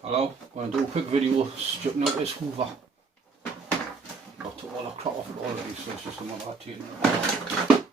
Hello, I'm going to do a quick video stripping out this hoover. I've took all the crap off it already, so it's just a matter of taking it off.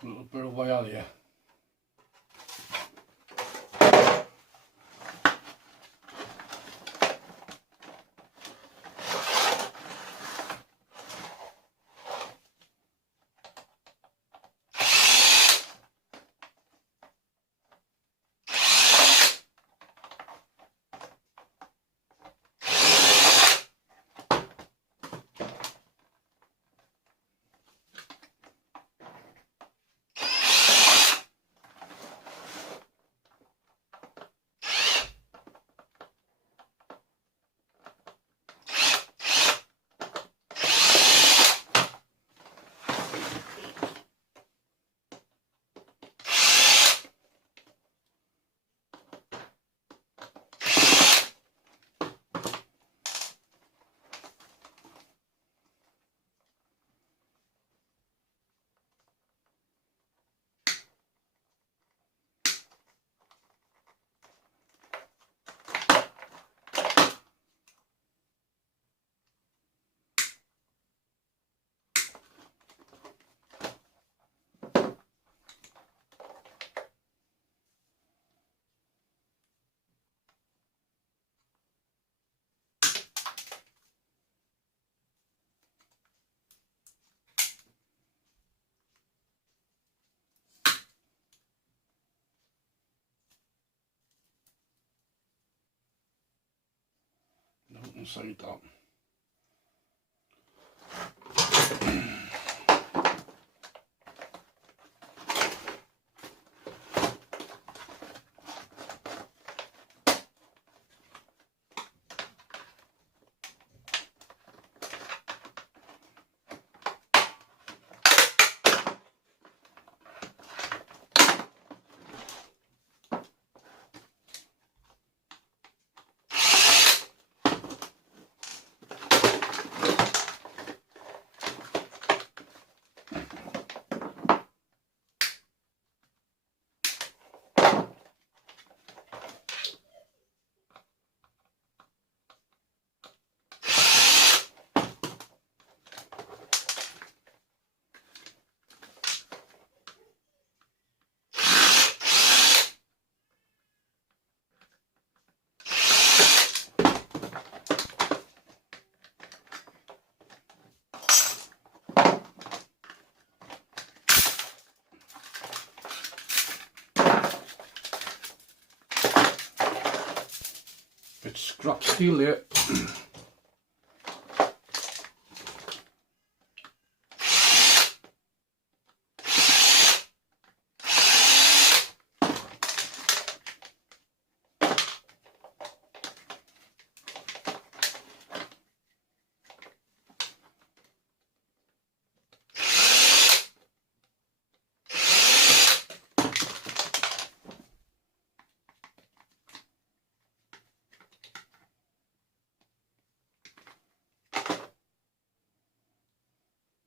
A little bit of wire there. Inside that. It's scrap steel there.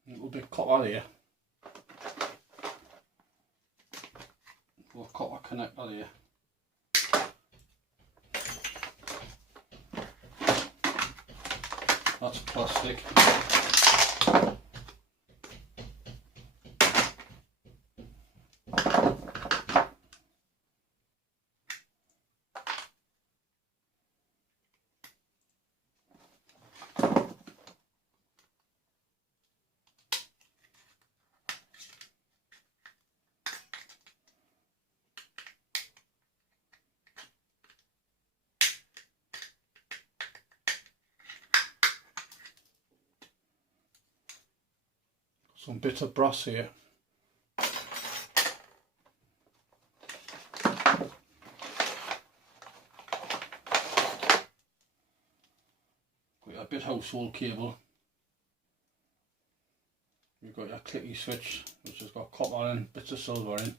A little bit of copper there. A little copper connector there. That's plastic. some bits of brass here. Got a bit household cable. You've got your clicky switch, which has got copper and bits of silver in.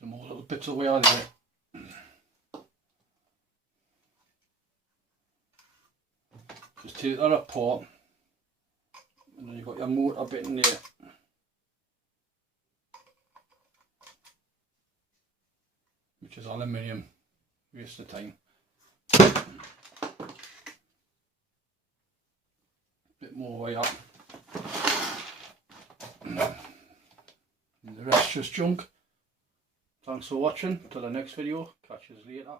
Some more little bits of wire there. Just take that apart, and then you've got your motor bit in there. Which is aluminium, waste of time. Bit more wire. And the rest just junk. Thanks for watching. Till the next video. Catch you later.